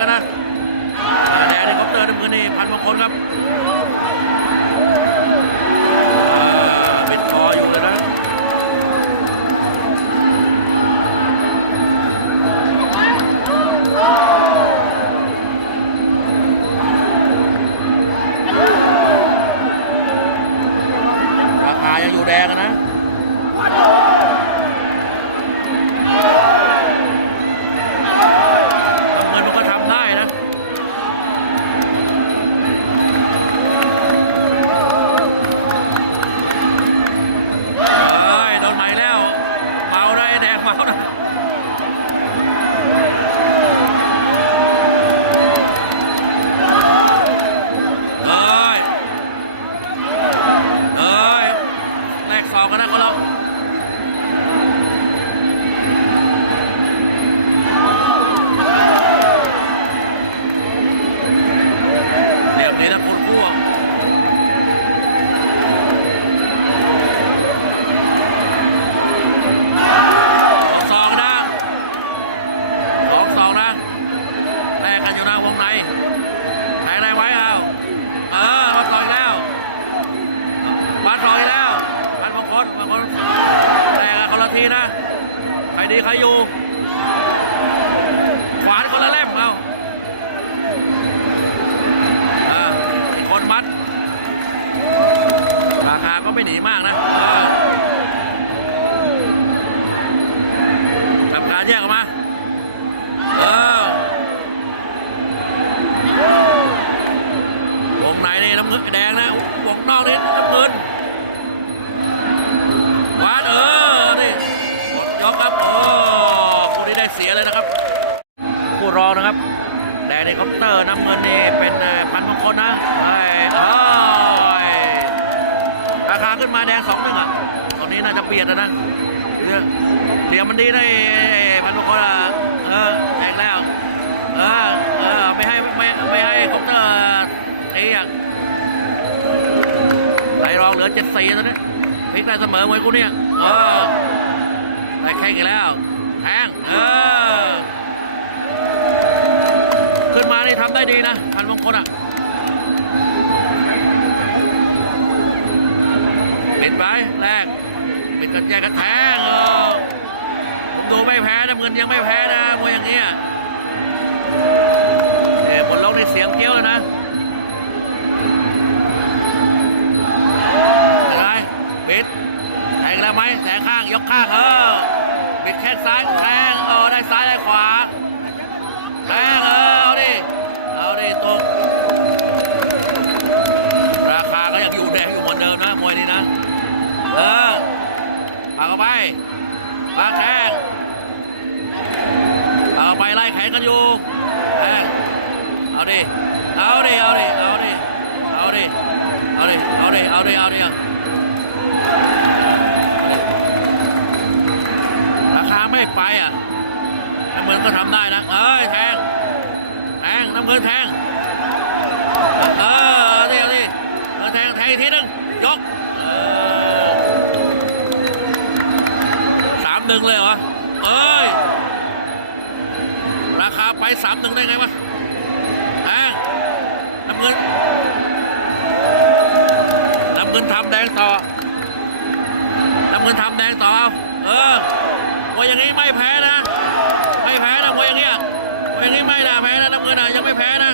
กันนะแดงเฮลิคอปเตอร์น้ำเงินนี่พันมงคลครับ หนีมากนะ ขึ้นมาแดงสองหนึ่งอะตอนนี้น่าจะเปลี่ยนแล้วนะเดี๋ยวเดี๋ยวมันดีไอ้พันมงคลอะเออแดงแล้วเออเออไม่ให้ไม่ไม่ให้คอปเตอร์ตีอะไหลรองเหลือเจ็ดสี่ตอนนี้พลิกได้เสมอมวยกูเนี่ยเออได้แข่งอีกแล้วแทงเออขึ้นมานี่ทำได้ดีนะพันมงคลอะ ไปแรกปิดกันแยกกันแทงเออผมดูไม่แพ้นะเงินยังไม่แพ้นะมวยอย่างเงี้ยเออบนล็อกนี่เสียงเกี้ยวเลยนะอะไรปิดแทงแล้วไหมแทงข้างยกข้างเออ ปากเข้าไปปากแทงเข้าไปไล่แขนกันอยู่แทงเอาดิ เอาดิ เอาดิ เอาดิ เอาดิ เอาดิ เอาดิ เอาดิ เอาดิราคาไม่ไปอะน้ำเงินก็ทำได้นะ เอ้ยแทง แทงน้ำเงินแทง เออเดิเอาดิเออแทงแทงอีกทีหนึงยก สามหนึ่งได้ไงวะน้ำเงินน้ำเงินทำแดงต่อน้ำเงินทำแดงต่อเอาเออมวยอย่างนี้ไม่แพ้นะ ไม่แพ้นะมวยอย่างเงี้ยมวยอย่างนี้ไม่น่าแพ้นะน้ำเงินอะยังไม่แพ้นะ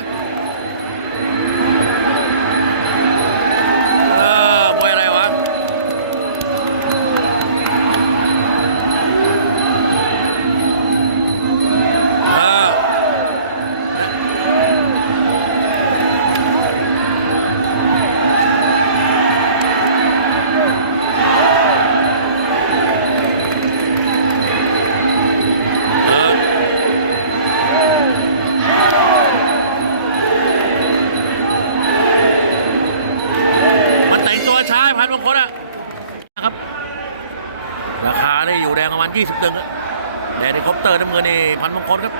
20ตึงอะแดงในคอปเตอร์น้ำเงินนี่พันบางคนครับ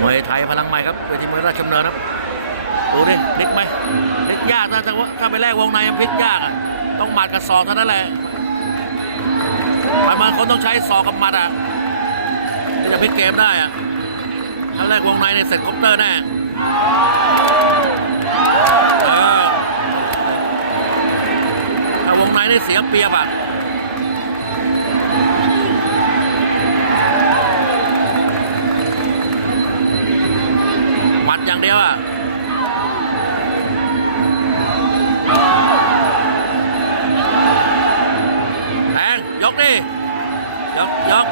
มวยไทยพลังใหม่ครับเวทีมวยราชดำเนินครับดูดิพลิกไหมพลิกยากนะแต่ว่าถ้าไปแลกวงในมันพลิกยากอะต้องหมัดกับศอกเท่านั้นแหละพันบางคนต้องใช้ศอกกับหมัดอะถึงจะพลิกเกมได้อะถ้าแรกวงในเนี่ยเสร็จคอปเตอร์แน่ถ้าวงในนี่เสียเปรียบอะ ดียวอะแทงยกดิ ยกยก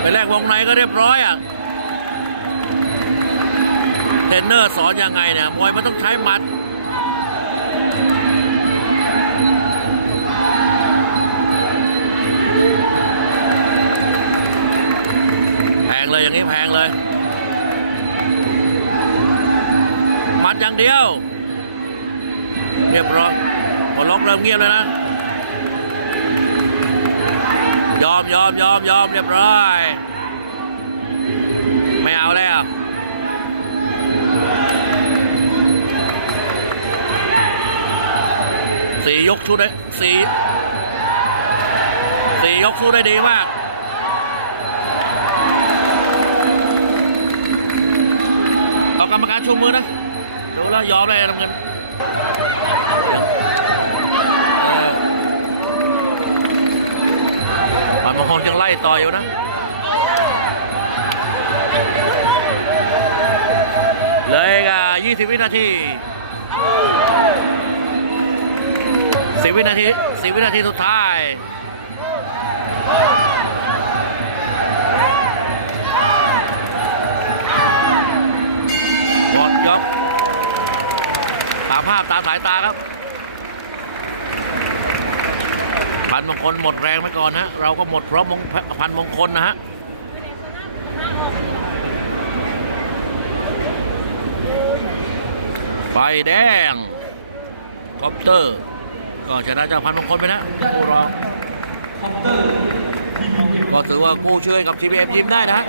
ไปแรกวงในก็เรียบร้อยอะ เทรนเนอร์สอนยังไงเนี่ยมวยมันต้องใช้มัดแพงเลยอย่างนี้แพงเลย มัดอย่างเดียว เรียบร้อยพอล็อกเริ่มเงียบเลยนะยอมยอมยอมยอมเรียบร้อย ไม่เอาแล้ว สี่ยกสู้ได้สี่สี่ยกสู้ได้ดีมากต่อกรรมการชูมือนะดูแล้วยอมเลยน้ำเงินอันบางคนยังไล่ต่อยอยู่นะเลยก็20 วินาที 10วินาที10วินาทีสุดท้ายหมดยกตามภาพตามสายตาครับ พันมงคลหมดแรงไปก่อนนะ เราก็หมดเพราะมงพันมงคลนะฮะไฟแดงคอปเตอร์ ก็ชนะเจ้าพันมงคลไปนะคู่รองก็ถือว่ากู้ช่วยกับทีบีเอ็มยิ้มได้นะ